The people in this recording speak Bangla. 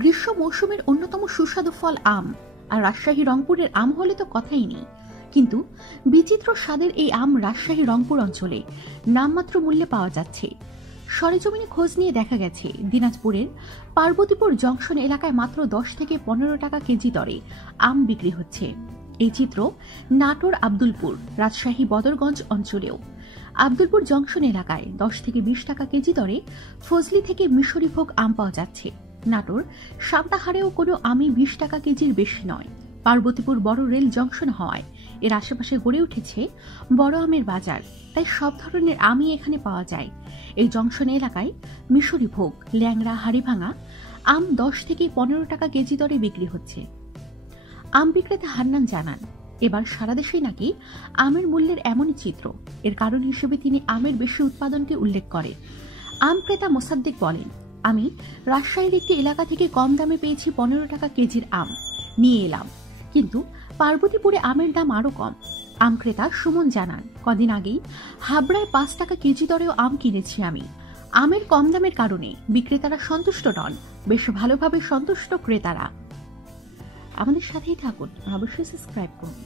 গ্রীষ্ম মৌসুমের অন্যতম সুস্বাদু ফল আম, আর রাজশাহী রংপুরের আম হলে তো কথাই নেই। কিন্তু বিচিত্র স্বাদের এই আম রাজশাহী রংপুর অঞ্চলে নামমাত্র মূল্যে পাওয়া যাচ্ছে। সরেজমিনে খোঁজ নিয়ে দেখা গেছে দিনাজপুরের পার্বতীপুর জংশন এলাকায় মাত্র 10 থেকে 15 টাকা কেজি দরে আম বিক্রি হচ্ছে। এই চিত্র নাটোর, আব্দুলপুর, রাজশাহী বদরগঞ্জ অঞ্চলেও। আব্দুলপুর জংশন এলাকায় 10 থেকে 20 টাকা কেজি দরে ফজলি থেকে মিশরি ভোগ আম পাওয়া যাচ্ছে। নাটোর সান্তাহারেও কোনো আমই 20 টাকা কেজির বেশি নয়। পার্বতীপুর বড় রেল জংশন হওয়ায় এর আশেপাশে গড়ে উঠেছে বড় আমের বাজার, তাই সব ধরনের আমই এখানে পাওয়া যায়। এই জংশন এলাকায় মিশরি ভোগ, ল্যাংড়া, হাড়িভাঙা আম 10 থেকে 15 টাকা কেজি দরে বিক্রি হচ্ছে। আম বিক্রেতা হান্নান জানান, এবার সারা দেশেই নাকি আমের মূল্যের এমনই চিত্র। এর কারণ হিসেবে তিনি আমের বেশি উৎপাদনকে উল্লেখ করে। আম ক্রেতা মোসাদ্দেক বলেন, আমি রাজশাহীর একটি এলাকা থেকে কম দামে পেয়েছি 15 টাকা কেজির আম, নিয়ে এলাম, কিন্তু পার্বতীপুরে আমের দাম আরো কম। আম ক্রেতা সুমন জানান, কদিন আগেই হাবড়ায় 5 টাকা কেজি দরেও আম কিনেছি আমি। আমের কম দামের কারণে বিক্রেতারা সন্তুষ্ট নন, বেশ ভালোভাবে সন্তুষ্ট ক্রেতারা। আমাদের সাথেই থাকুন, অবশ্যই সাবস্ক্রাইব করুন।